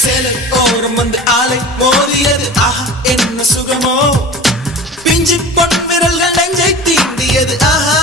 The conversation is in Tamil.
சேலை ஓரம் வந்து ஆலை மோதியது ஆஹா என்ன சுகமோ பிஞ்சு பொன் விரல்கள் நெஞ்சை தீண்டியது ஆஹா